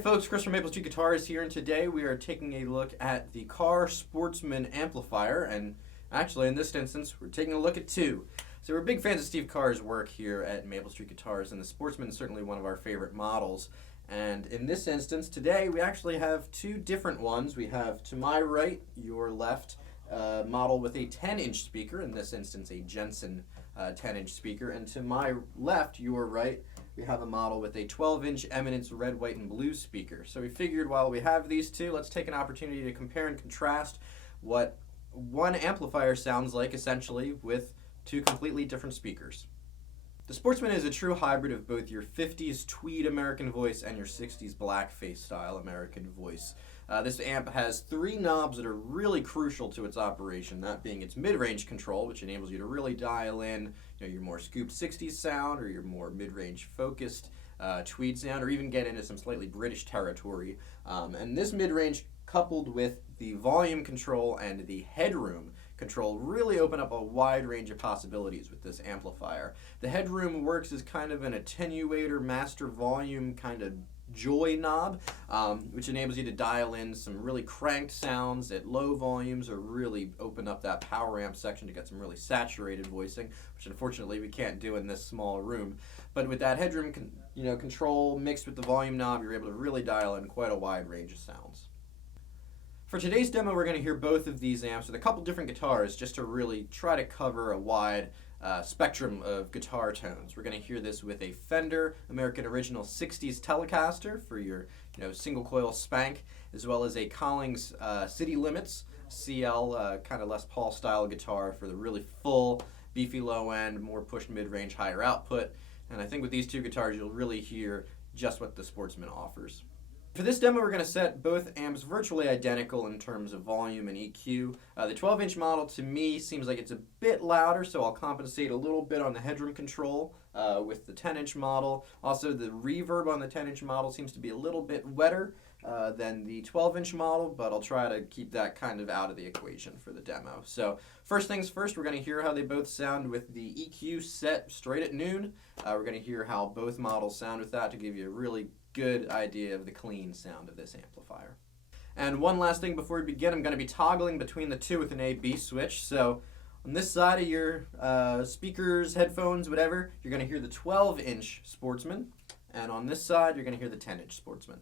Hey folks, Chris from Maple Street Guitars here, and today we are taking a look at the Carr Sportsman amplifier, and actually in this instance we're taking a look at two. So we're big fans of Steve Carr's work here at Maple Street Guitars, and the Sportsman is certainly one of our favorite models. And in this instance today we actually have two different ones. We have to my right, your left, model with a 10-inch speaker, in this instance a Jensen 10-inch speaker, and to my left, your right, we have a model with a 12-inch Eminence Red, White, and Blue speaker. So we figured while we have these two, let's take an opportunity to compare and contrast what one amplifier sounds like essentially with two completely different speakers. The Sportsman is a true hybrid of both your 50s tweed American voice and your 60s blackface style American voice. This amp has three knobs that are really crucial to its operation, that being its mid-range control, which enables you to really dial in your more scooped 60s sound or your more mid-range focused tweed sound, or even get into some slightly British territory. And this mid-range coupled with the volume control and the headroom control really open up a wide range of possibilities with this amplifier. The headroom works as kind of an attenuator master volume kind of joy knob, which enables you to dial in some really cranked sounds at low volumes or really open up that power amp section to get some really saturated voicing, which unfortunately we can't do in this small room. But with that headroom control mixed with the volume knob, you're able to really dial in quite a wide range of sounds. For today's demo, we're going to hear both of these amps with a couple different guitars just to really try to cover a wide spectrum of guitar tones. We're going to hear this with a Fender American Original 60s Telecaster for your single coil spank, as well as a Collings City Limits CL kind of Les Paul style guitar for the really full, beefy low end, more pushed mid-range, higher output. And I think with these two guitars you'll really hear just what the Sportsman offers. For this demo, we're going to set both amps virtually identical in terms of volume and EQ. The 12-inch model, to me, seems like it's a bit louder, so I'll compensate a little bit on the headroom control with the 10-inch model. Also, the reverb on the 10-inch model seems to be a little bit wetter than the 12-inch model, but I'll try to keep that kind of out of the equation for the demo. So first things first, we're going to hear how they both sound with the EQ set straight at noon. We're going to hear how both models sound with that to give you a really good idea of the clean sound of this amplifier. And one last thing before we begin, I'm going to be toggling between the two with an A-B switch. So on this side of your speakers, headphones, whatever, you're going to hear the 12-inch Sportsman, and on this side you're going to hear the 10-inch Sportsman.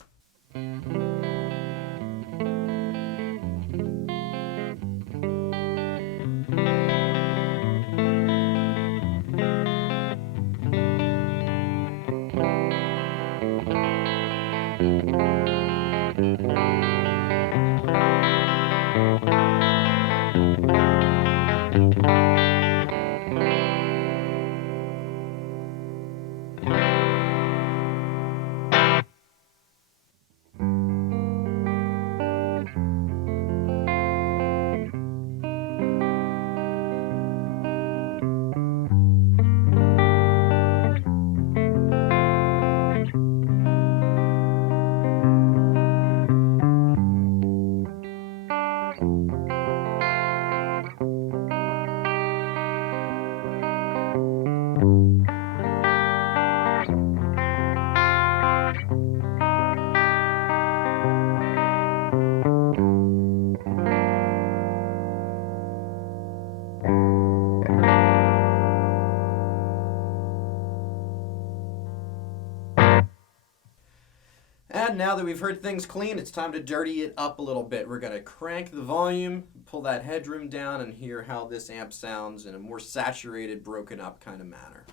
And now that we've heard things clean, it's time to dirty it up a little bit. We're going to crank the volume, pull that headroom down, and hear how this amp sounds in a more saturated, broken up kind of manner.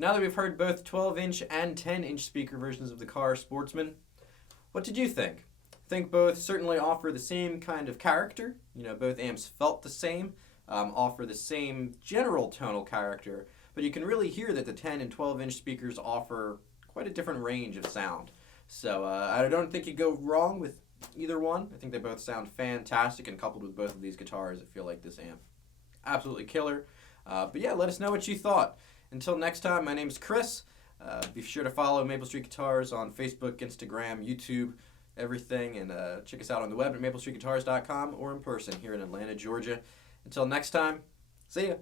So now that we've heard both 12-inch and 10-inch speaker versions of the Carr Sportsman, what did you think? I think both certainly offer the same kind of character. You know, both amps felt the same, offer the same general tonal character, but you can really hear that the 10 and 12-inch speakers offer quite a different range of sound. So I don't think you go wrong with either one. I think they both sound fantastic, and coupled with both of these guitars, I feel like this amp absolutely killer. But yeah, let us know what you thought. Until next time, my name is Chris. Be sure to follow Maple Street Guitars on Facebook, Instagram, YouTube, everything, and check us out on the web at maplestreetguitars.com or in person here in Atlanta, Georgia. Until next time, see ya.